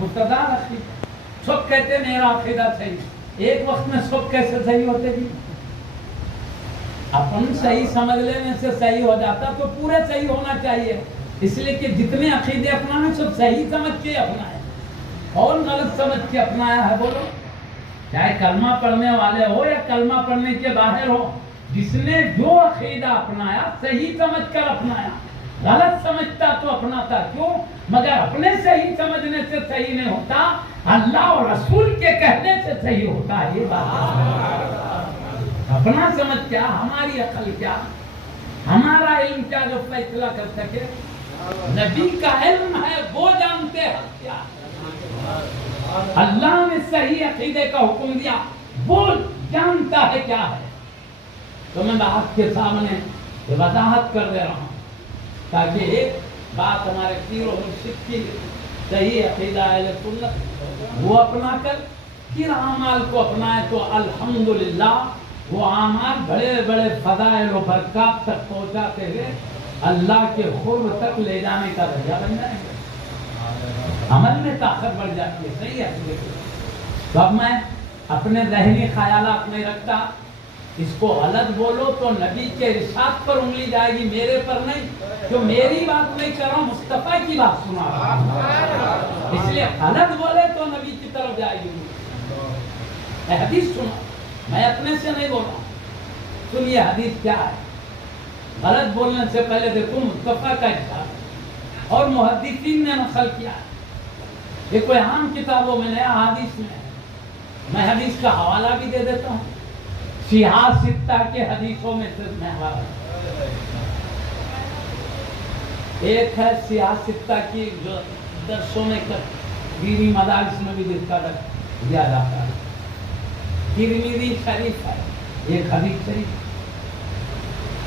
بتدار عقیدہ. سب کہتے ہیں میرا عقیدہ صحیح. ایک وقت میں سب کیسے صحیح ہوتے جی؟ اپن صحیح سمجھ لینے سے صحیح ہو جاتا تو پورے صحیح ہونا چاہیے. اس لیے کہ جتنے عقیدے اپنانے سب صحیح سمجھ کے اپنائے. کون غلط سمجھ کے اپنایا ہے بولو؟ چاہے کلمہ پڑھنے والے ہو یا کلمہ پڑھنے کے باہر ہو, جس نے جو عقیدہ اپنایا صحیح سمجھ کر اپنایا. غلط سمجھتا تو اپناتا کیوں؟ مگر اپنے صحیح سمجھنے سے صحیح نہیں ہوتا, اللہ اور رسول کے کہنے سے صحیح ہوتا ہے. یہ بات اپنا سمجھ کیا, ہماری عقل کیا, ہمارا علم کیا جو فیصلہ کر سکے؟ نبی کا علم ہے, وہ جانتے ہیں کیا. اللہ نے صحیح عقیدے کا حکم دیا, وہ جانتا ہے کیا ہے. تو میں آپ کے سامنے وضاحت کر دے رہا ہوں تاکہ ایک بات ہمارے پیر و مرشد کی صحیح عقیدہ اہل سنت وہ اپنا کر پھر اعمال کو اپنائے تو الحمدللہ وہ اعمال بڑے بڑے فضائل و برکات تک پہنچاتے ہوئے اللہ کے قرب تک لے جانے کا ذریعہ بن جائیں گے. عمل میں طاقت بڑھ جاتی ہے. صحیح ہے. تو اب میں اپنے ذہنی خیالات نہیں رکھتا, اس کو غلط بولو تو نبی کے ارشاد پر انگلی جائے گی, میرے پر نہیں. جو میری بات نہیں کر رہا ہوں, مصطفیٰ کی بات سنا رہا ہوں, اس لیے غلط بولے تو نبی کی طرف جائے گی. حدیث سنا, میں اپنے سے نہیں بول رہا ہوں. سنیے حدیث کیا ہے. غلط بولنے سے پہلے دیکھو مصطفیٰ کا ارشاد اور محدثین نے نقل کیا ہے. یہ کوئی عام کتابوں میں نہیں, حدیث میں. میں حدیث کا حوالہ بھی دے دیتا ہوں. سیاہ ستہ کے حدیثوں میں سے میں حوالہ. ایک ہے سیاہ ستہ کی جو درسوں میں دینی مدارس میں بھی جس کا درس دیا جاتا ہے. ترمذی شریف ہے ایک حدیث شریف,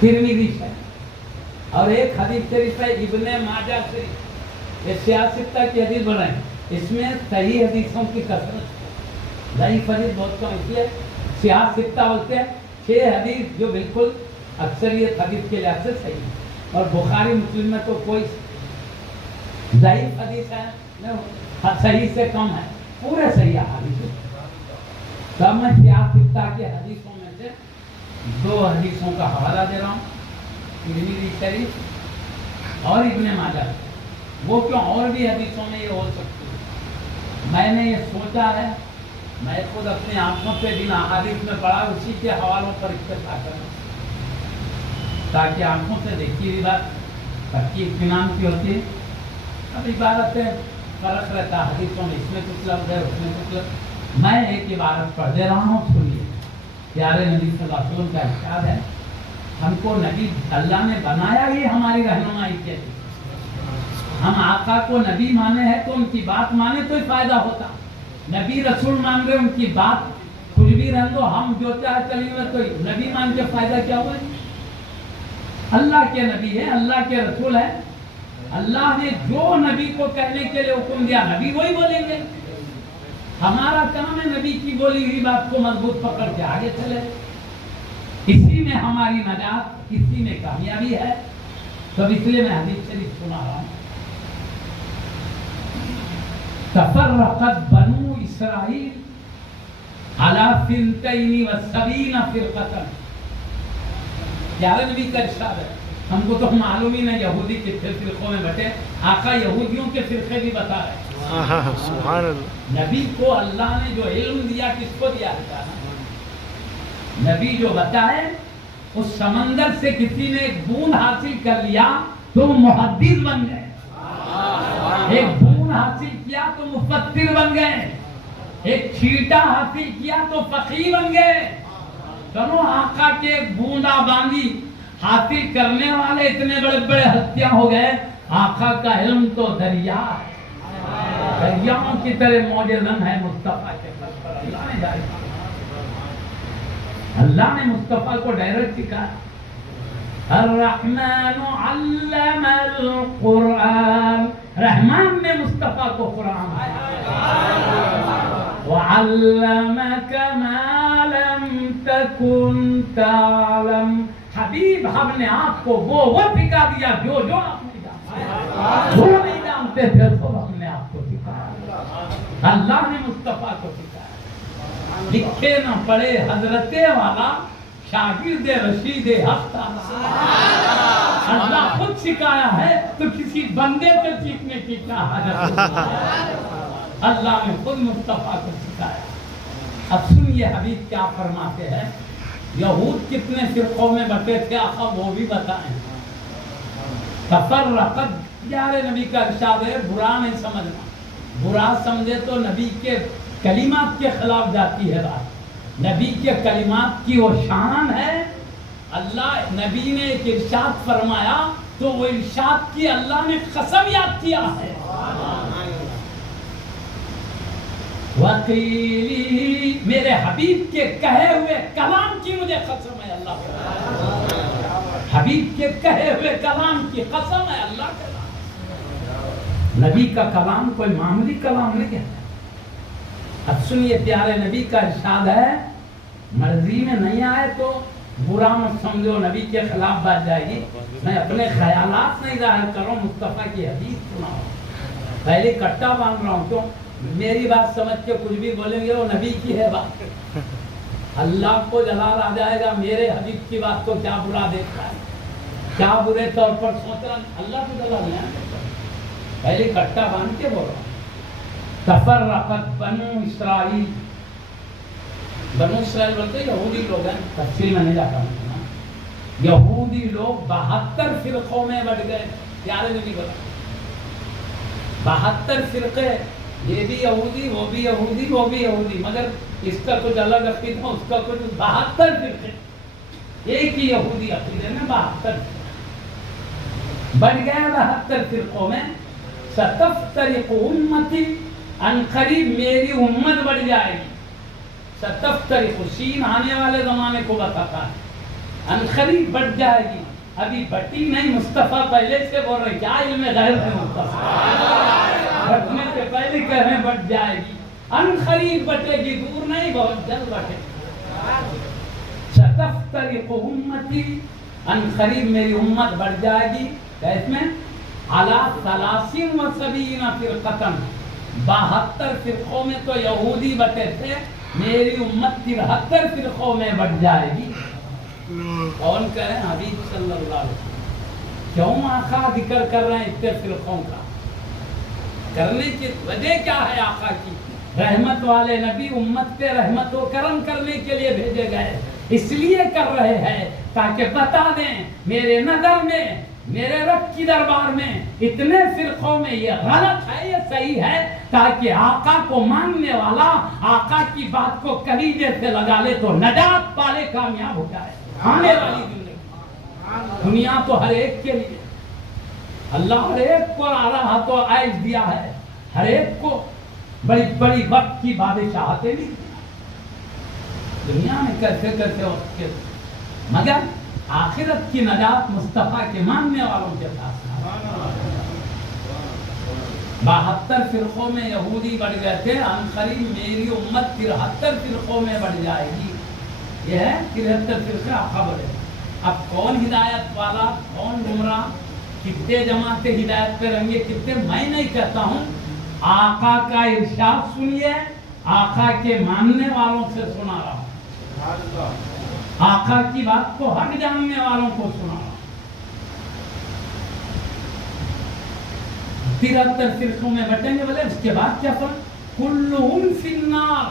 ترمذی شریف, اور ایک حدیث شریف ہے ابن ماجہ شریف. یہ سیاہ ستہ کی حدیث بنائیں, اس میں صحیح حدیثوں کی کثرت, ضعیف حدیث بہت کم. اس لیے سیاہ ستہ بولتے ہیں 6 حدیث جو بالکل اکثریت حدیث کے لحاظ سے صحیح ہے. اور بخاری مسلم میں تو کوئی ضعیف حدیث ہے, صحیح سے کم ہے, پورے صحیح حدیث. تب میں سیاہ ستہ کے حدیثوں میں سے 2 حدیثوں کا حوالہ دے رہا ہوں, ترمذی شریف اور ابن ماجہ. وہ کیوں, اور بھی حدیثوں میں یہ ہو سکتی ہے. میں نے یہ سوچا ہے, میں خود اپنی آنکھوں پہ جن احادیث میں پڑھا اسی کے حوالوں پر اکتفا کروں تاکہ آنکھوں سے دیکھی ہوئی بات پکی اطمینان کی ہوتی ہے. اب عبارتیں فرق رہتا حدیثوں میں, اس میں کچھ لفظ ہے اس میں کچھ لفظ. میں ایک عبارت پڑھ دے رہا ہوں, سنیے. پیارے نبی صلی اللہ علیہ وسلم کا ارشاد ہے, ہم کو نبی اللہ نے بنایا ہی ہماری رہنمائی کے لیے. ہم آقا کو نبی مانے ہیں تو ان کی بات مانے تو ہی فائدہ ہوتا. نبی رسول مان رہے, ان کی بات کچھ بھی رہ دو, ہم جو چاہے چلیں گے, تو نبی مان کے فائدہ کیا ہوا. اللہ کے نبی ہے, اللہ کے رسول ہے. اللہ نے جو نبی کو کہنے کے لیے حکم دیا نبی وہی بولیں گے. ہمارا کام ہے نبی کی بولی ہوئی بات کو مضبوط پکڑ کے آگے چلے. اسی میں ہماری نجات, اسی میں کامیابی ہے. تو اس لیے میں حدیث شریف سنا رہا ہوں. تفرقت بنو اسرائیل علی 72 فرقة. پیارے نبی کا ارشاد ہے, ہم کو تو معلوم ہی نہیں یہودی کتنے فرقوں میں بٹے. آقا یہودیوں کے فرقے بھی بتا رہے. سبحان اللہ. نبی کو اللہ نے جو علم دیا کس کو دیا تھا, نبی جو بتائے اس سمندر سے کسی نے ایک بوند حاصل کر لیا تو محدث بن گئے. ایک بوند حاصل کیا تو مفسر بن گئے. ایک چھیٹا حاصل کیا تو فقیہ بن گئے. دونوں آقا کے ایک بوندا باندی حاصل کرنے والے اتنے بڑے بڑے ہستیاں ہو گئے. آقا کا علم تو دریا ہے, دریاؤں کی طرح موجزن ہے مصطفیٰ کے ساتھ پر. اللہ نے جاری, اللہ نے مصطفیٰ کو ڈائریکٹ سکھایا. الرحمن علم القرآن, رحمان نے مصطفیٰ کو قرآن. وعلمك ما لم تكن تعلم, حبیب ہم نے آپ کو وہ سکھا دیا جو آپ نہیں جانتے. جو نہیں جانتے تھے تو ہم نے آپ کو سکھایا. اللہ نے مصطفیٰ کو سکھایا، لکھے نہ پڑے حضرت والا شاگرد رشید حق اللہ خود سکھایا ہے تو کسی بندے سے سیکھنے کی کیا حاجت ہے؟ اللہ نے خود مصطفیٰ کو سکھایا۔ اب سنیے حبیب کیا فرماتے ہیں، یہود کتنے فرقوں میں بٹے تھے آقا وہ بھی بتائیں۔ تفرقت، پیارے نبی کا ارشاد ہے برا نہیں سمجھنا، برا سمجھے تو نبی کے کلمات کے خلاف جاتی ہے بات۔ نبی کے کلمات کی وہ شان ہے، اللہ نبی نے ایک ارشاد فرمایا تو وہ ارشاد کی اللہ نے قسم یاد کیا ہے۔ وقیلی، میرے حبیب کے کہے ہوئے کلام کی مجھے قسم ہے اللہ کے، حبیب کے کہے ہوئے کلام کی قسم ہے اللہ کے۔ نبی کا کلام کوئی معمولی کلام نہیں ہے۔ اب سنیے پیارے نبی کا ارشاد ہے، مرضی میں نہیں آئے تو برا مت سمجھو، نبی کے خلاف بات جائے گی، میں اپنے خیالات نہیں ظاہر کر رہا ہوں، مصطفیٰ کی حدیث سناؤ، پہلے کٹا باندھ رہا ہوں، کیوں میری بات سمجھ کے کچھ بھی بولیں گے وہ نبی کی ہے بات، اللہ کو جلال آ جائے گا، میرے حبیب کی بات کو کیا برا دیکھتا ہے، کیا برے طور پر سوچ رہا، اللہ کو جلال نہیں آئے گا، پہلے کٹا باندھ کے بول رہا ہوں۔ تفرقت بنو اسرائیل، بنو اسرائیل بولتے یہودی لوگ ہیں، تفصیل میں نہیں جاتا ہوں، یہودی لوگ 72 فرقوں میں بٹ گئے، پیارے نبی بولا 72 فرقے، یہ بھی یہودی وہ بھی یہودی وہ بھی یہودی، مگر اس کا کچھ الگ عقیدہ اس کا کچھ، 72 فرقے، ایک ہی یہودی عقیدے میں 72 بٹ گئے 72 فرقوں میں۔ ستفترق امتی، ان قریب میری امت بڑھ جائے گی، ستفترق سین آنے والے زمانے کو بتاتا ہے، ان قریب بڑھ جائے گی، ابھی بٹی نہیں، مصطفیٰ پہلے سے بول رہے کیا علم غیب ہے مصطفیٰ، بٹنے سے پہلے کہہ رہے بٹ جائے گی، ان قریب بٹے گی، دور نہیں بہت جلد بٹے۔ ستفترق امتی، ان قریب میری امت بڑھ جائے گی، اس میں علی 73 فرقۃ، 72 فرقوں میں تو یہودی بٹے تھے، میری امت 73 فرقوں میں بٹ جائے گی۔ کون کہیں حبیب صلی اللہ علیہ وسلم، کیوں آقا ذکر کر رہے ہیں اتنے فرقوں کا، کرنے کی وجہ کیا ہے؟ آقا کی رحمت والے نبی امت پہ رحمت و کرم کرنے کے لیے بھیجے گئے، اس لیے کر رہے ہیں تاکہ بتا دیں میرے نظر میں، میرے رب کی دربار میں اتنے فرقوں میں یہ غلط ہے یہ صحیح ہے، تاکہ آقا کو ماننے والا آقا کی بات کو کلیجے سے لگا لے تو نجات پالے، کامیاب ہو جائے آنے والی زندگی۔ دنیا تو ہر ایک کے لیے، اللہ ہر ایک کو رہا تو عائز دیا ہے، ہر ایک کو بڑی بڑی وقت کی بادشاہتیں نہیں دنیا میں کیسے کیسے وقت کے، مگر آخرت کی نجات مصطفیٰ کے ماننے والوں کے پاس۔ 72 فرقوں میں یہودی بڑھ گئے تھے، ان قریب میری امت 73 فرقوں میں بڑھ جائے گی، یہ ہے 73 فرقے آقا بڑھے۔ اب کون ہدایت والا کون گمراہ، کتنے جماعتیں ہدایت پہ رہیں گے کتنے، میں نہیں کہتا ہوں، آقا کا ارشاد سنیے، آقا کے ماننے والوں سے سنا رہا ہوں، آقا کی بات کو حق جاننے والوں کو سنا رہا ہوں۔ 73 فرقوں میں بٹیں گے، بولے اس کے بعد کیا فرق؟ کلہم فی النار،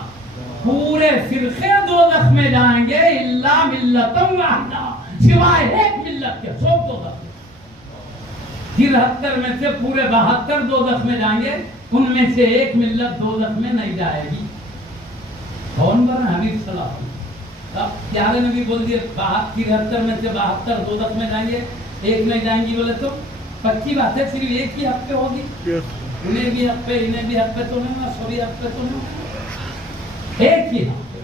پورے فرقے دوزخ میں جائیں گے، الا ملۃ واحدہ، سوائے ایک ملت کے، سب دوزخ میں۔ 73 میں سے پورے 72 دوزخ میں جائیں گے، ان میں سے ایک ملت دوزخ میں نہیں جائے گی۔ کون بنا؟ حبیب صلی اللہ علیہ وسلم۔ اب پیارے نبی بول دیے 73 میں سے 72 دوزخ میں جائیں گے، ایک میں جائیں گی، بولے تو پکی بات ہے، صرف ایک ہی حق پہ ہوگی، انہیں بھی حق پہ انہیں بھی حق پہ تو نہیں ہوگا، سبھی حق پہ تو نہیں ہوگا، ایک ہی حق پہ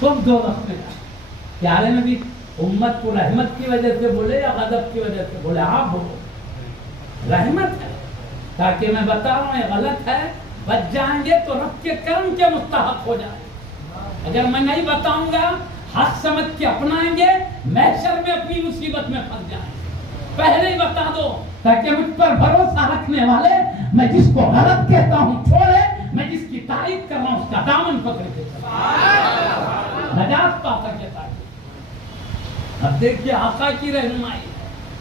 سب دوزخ میں جائیں۔ پیارے نبی امت کو رحمت کی وجہ سے بولے یا غضب کی وجہ سے بولے؟ آپ بولو رحمت ہے، تاکہ میں بتا رہا ہوں یہ غلط ہے، بچ جائیں گے تو رب کے کرم کے مستحق ہو جائیں۔ اگر میں نہیں بتاؤں گا، حق سمجھ کے اپنائیں گے، محشر میں اپنی مصیبت میں پھنس جائیں گے۔ پہلے ہی بتا دو تاکہ مجھ پر بھروسہ رکھنے والے، میں جس کو غلط کہتا ہوں چھوڑے، اب دیکھیے آقا کی رہنمائی ہے،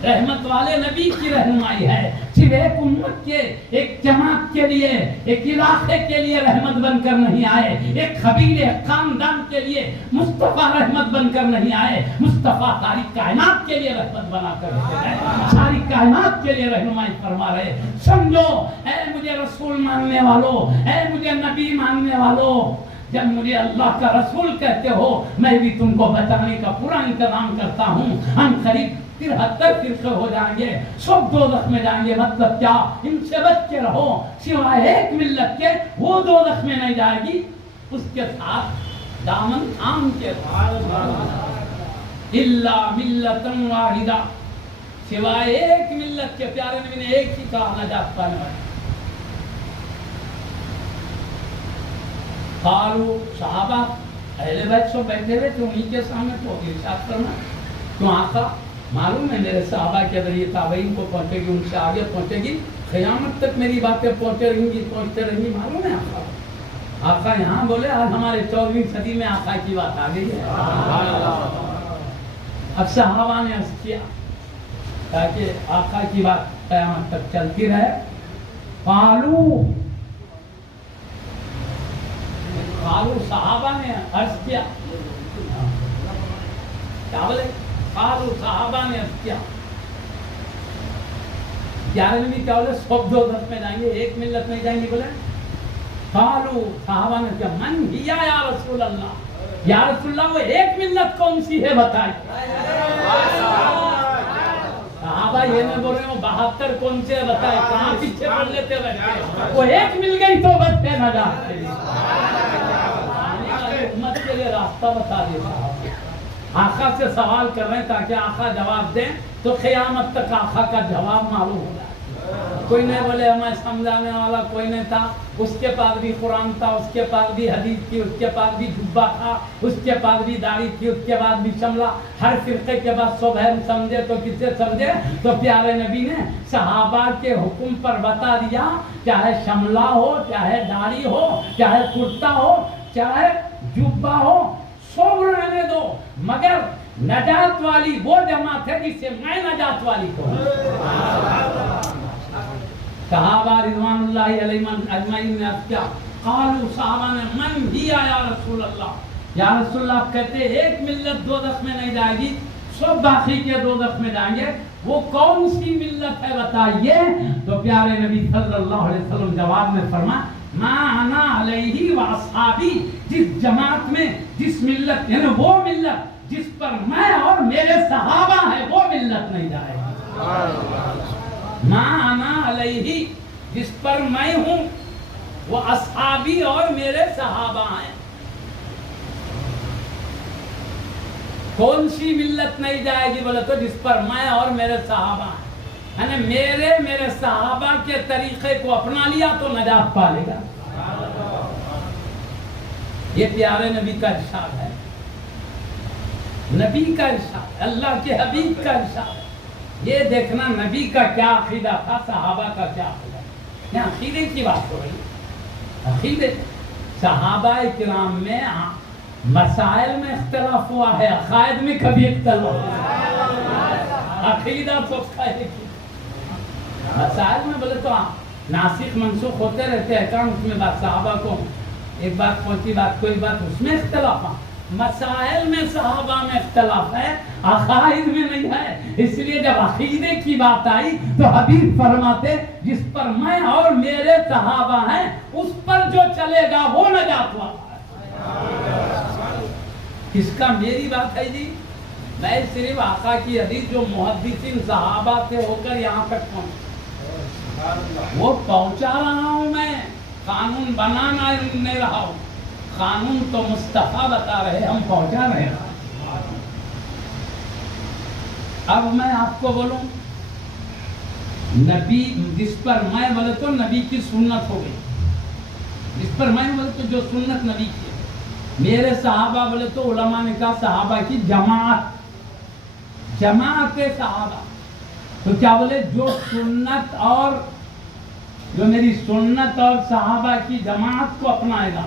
رحمت والے نبی کی رہنمائی ہے، صرف ایک امت کے، ایک جماعت کے لیے، ایک علاقے کے لیے رحمت بن کر نہیں آئے، ایک قبیلے خاندان کے لیے مصطفیٰ رحمت بن کر نہیں آئے، مصطفیٰ ساری کائنات کے لیے رحمت بنا کر آئے، ساری کائنات کے لیے رہنمائی فرما رہے۔ سمجھو اے مجھے رسول ماننے والوں، اے مجھے نبی ماننے والوں، جب مجھے اللہ کا رسول کہتے ہو میں بھی تم کو بچانے کا پورا انتظام کرتا ہوں۔ ہم قریب 73 فرقے ہو جائیں گے، سب دوزخ میں جائیں گے، مطلب کیا؟ ان سے بچ کے رہو، سوائے ایک ملت کے وہ دوزخ میں نہیں جائے گی، اس کے ساتھ دامن تھام کے الا ملۃ واحدہ، سوائے ایک ملت کے۔ پیارے نبی نے ایک ہی کہا نجات پانے والے۔ قالوا صحابہ اہل بیت سو بیٹھے ہوئے تو انہیں کے سامنے تو ارشاد کرنا، کیوں آقا معلوم ہے میرے صحابہ کے ذریعے تابعین کو پہنچے گی، ان سے آگے پہنچے گی، قیامت تک میری باتیں پہنچتے رہیں گی، معلوم ہے آقا۔ آقا یہاں بولے آج ہمارے 14ویں صدی میں آقا کی بات آ گئی ہے۔ اب صحابہ نے عرض کیا تاکہ آقا کی بات قیامت تک چلتی رہے۔ قالوا صحابہ نے عرض کیا، کیا بولے؟ قالوا صحابہ نے عرض کیا، 11ویں کیا بولے؟ سب دوزخ میں جائیں گے، ایک ملت نہیں جائیں گے، بولے قالوا صحابہ نے کیا، من ہی یا رسول اللہ، یا رسول اللہ وہ ایک ملت کون سی ہے بتائیں۔ صحابہ یہ نہیں بول رہے وہ 72 کون سے بتائیں، کہاں پیچھے پڑھ لیتے بیٹھے، وہ ایک مل گئی تو بس ہے نجات کے لیے، امت کے لیے راستہ بتا دے۔ صاحب آقا سے سوال کر رہے ہیں تاکہ آقا جواب دیں تو قیامت تک آقا کا جواب معلوم ہو جائے۔ کوئی نہیں بولے ہمیں سمجھانے والا کوئی نہیں تھا، اس کے پاس بھی قرآن تھا، اس کے پاس بھی حدیث تھی، اس کے پاس بھی جبہ تھا، اس کے پاس بھی داڑھی تھی، اس کے بعد بھی شملہ، ہر فرقے کے بعد سب ہے سمجھے تو کس سے سمجھے؟ تو پیارے نبی نے صحابہ کے حکم پر بتا دیا، چاہے شملہ ہو، چاہے داڑھی ہو، چاہے کرتا ہو، چاہے جبہ ہو، سب رہنے دو، مگر نجات والی وہ جماعت ہے جس سے میں نجات والی کہوں۔ صحابہ رضوان اللہ علیہم اجمعین نے کیا؟ قالوا صحابہ نے من ہی یا رسول اللہ، یا رسول اللہ آپ کہتے ہیں ایک ملت دوزخ میں نہیں جائے گی، سب باقی کے دوزخ میں جائیں گے، وہ کون سی ملت ہے بتائیے؟ تو پیارے نبی صلی اللہ علیہ وسلم جواب میں فرما ما انا علیہ واصحابی، جس جماعت میں جس ملت یعنی وہ ملت جس پر میں اور میرے صحابہ ہیں وہ ملت نہیں جائے گی۔ ما انا علیہ، جس پر میں ہوں وہ اصحابی اور میرے صحابہ ہیں۔ کون سی ملت نہیں جائے گی بولے تو جس پر میں اور میرے صحابہ ہیں، یعنی میرے صحابہ کے طریقے کو اپنا لیا تو نجات پا لے گا۔ یہ پیارے نبی کا ارشاد ہے، نبی کا ارشاد، اللہ کے حبیب کا ارشاد ہے۔ یہ دیکھنا نبی کا کیا عقیدہ تھا، صحابہ کا کیا عقیدہ تھا۔ یہ عقیدے کی بات ہو رہی ہے، عقیدے۔ صحابہ کرام میں مسائل میں اختلاف ہوا ہے، عقائد میں کبھی اختلاف ہوا ہے۔ عقیدہ تو مسائل میں بولے تو ناسخ منسوخ ہوتے رہتے ہیں، کام اس میں بات صحابہ کو ایک بات پہنچی بات کوئی بات اس میں اختلاف ہے، مسائل میں صحابہ میں اختلاف ہے، عقائد میں نہیں ہے۔ اس لیے جب عقیدے کی بات آئی تو حبیب فرماتے جس پر میں اور میرے صحابہ ہیں اس پر جو چلے گا وہ نجات والا ہے۔ کس کا؟ میری بات ہے جی، میں صرف آقا کی حدیث جو محدثین صحابہ سے ہو کر یہاں تک پہنچ وہ پہنچا رہا ہوں، میں قانون بنانا نہیں رہا ہوں، قانون تو مصطفیٰ بتا رہے، ہم پہنچا رہے ہیں۔ اب میں آپ کو بولوں نبی جس پر میں بولے تو نبی کی سنت ہو گئی، جس پر میں بولے تو جو سنت نبی کی ہے، میرے صحابہ بولے تو علماء نے کہا صحابہ کی جماعت صحابہ، تو کیا بولے جو سنت اور جو میری سنت اور صحابہ کی جماعت کو اپنائے گا۔